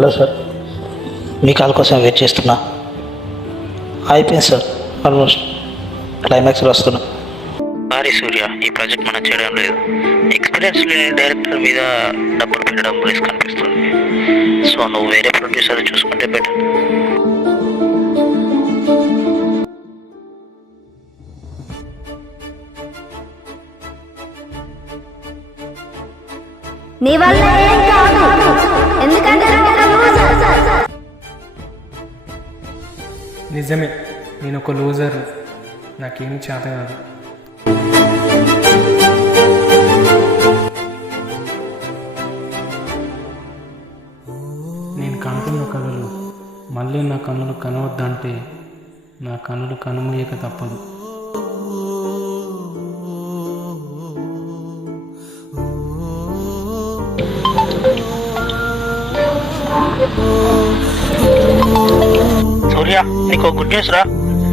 Hello sir, మీ call కోసం wait చేస్తున్నా. అయిపోయింది సార్, ఆల్మోస్ట్ క్లైమాక్స్లో వస్తున్నా. సారీ సూర్య, ఈ ప్రాజెక్ట్ మనం చేయడం లేదు. ఎక్స్పీరియన్స్ లేని డైరెక్టర్ మీద డబ్బులు పెట్టడం రిస్క్ అనిపిస్తుంది. సో నువ్వు వేరే ప్రొడ్యూసర్ చూసుకుంటే బెటర్. నీ వల్ల ఏం కాదు, ఎందుకంటే నిజమే, నేను ఒక లూజర్, నాకేమి చేత కాదు. నేను కంటున్న కళలు మళ్ళీ నా కన్నులు కనవద్దంటే నా కన్నులు కనుమూయక తప్పదు. సూర్య, నీకు గుడ్ న్యూస్ రా.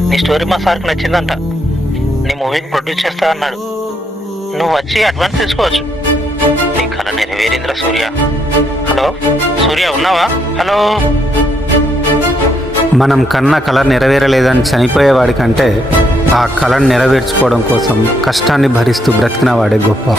నీ స్టోరీ మా సార్కి నచ్చిందంట. నీ మూవీకి ప్రొడ్యూస్ చేస్తా అన్నాడు. నువ్వు వచ్చి అడ్వాన్స్ తీసుకోవచ్చు. నీ కళ నెరవేరిందిరా సూర్య. హలో సూర్య, ఉన్నావా? హలో. మనం కన్న కళ నెరవేరలేదని చనిపోయేవాడి కంటే ఆ కళను నెరవేర్చుకోవడం కోసం కష్టాన్ని భరిస్తూ బ్రతికిన వాడే గొప్ప.